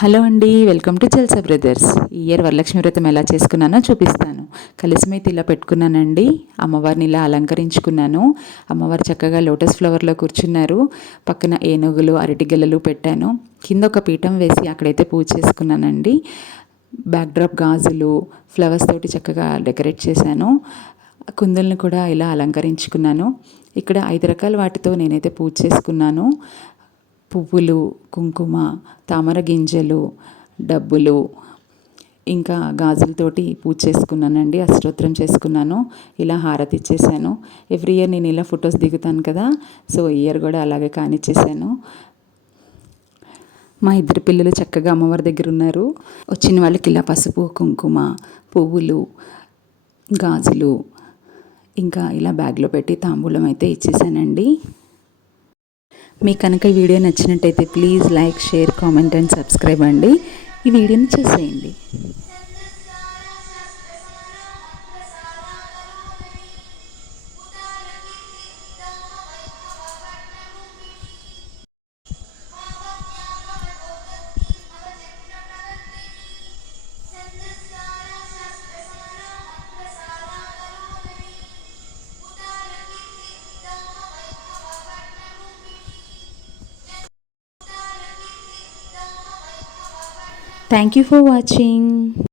Hello అండి, welcome to Jalsa brothers. ఈ year Varalakshmi వ్రతం ఎలా చేసుకున్నానో చూపిస్తాను. కలిసిమైతే ఇలా పెట్టుకున్నానండి. అమ్మవారిని ఇలా అలంకరించుకున్నాను. అమ్మవారు చక్కగా లోటస్ ఫ్లవర్లో కూర్చున్నారు. పక్కన ఏనుగులు, అరటిగెలలు పెట్టాను. కింద ఒక పీఠం వేసి అక్కడైతే పూజ చేసుకున్నానండి. బ్యాక్డ్రాప్ గాజులు, ఫ్లవర్స్ తోటి చక్కగా డెకరేట్ చేశాను. కుందల్ని కూడా ఇలా అలంకరించుకున్నాను. ఇక్కడ 5 రకాల వాటితో నేనైతే పూజ చేసుకున్నాను. పువ్వులు, కుంకుమ, తామర గింజలు, డబ్బులు, ఇంకా గాజులతోటి పూజ చేసుకున్నానండి. అష్టోత్తరం చేసుకున్నాను. ఇలా హారతి ఇచ్చేసాను. ఎవ్రీ ఇయర్ నేను ఇలా ఫొటోస్ దిగుతాను కదా, సో ఈ ఇయర్ కూడా అలాగే కానిచ్చేసాను. మా ఇద్దరు పిల్లలు చక్కగా అమ్మవారి దగ్గర ఉన్నారు. వచ్చిన వాళ్ళకి ఇలా పసుపు, కుంకుమ, పువ్వులు, గాజులు ఇంకా ఇలా బ్యాగ్లో పెట్టి తాంబూలం అయితే ఇచ్చేసానండి. మీకు కనుక ఈ వీడియో నచ్చినట్టయితే please like, share, comment and subscribe అండి. ఈ వీడియోని చూసేయండి. Thank you for watching.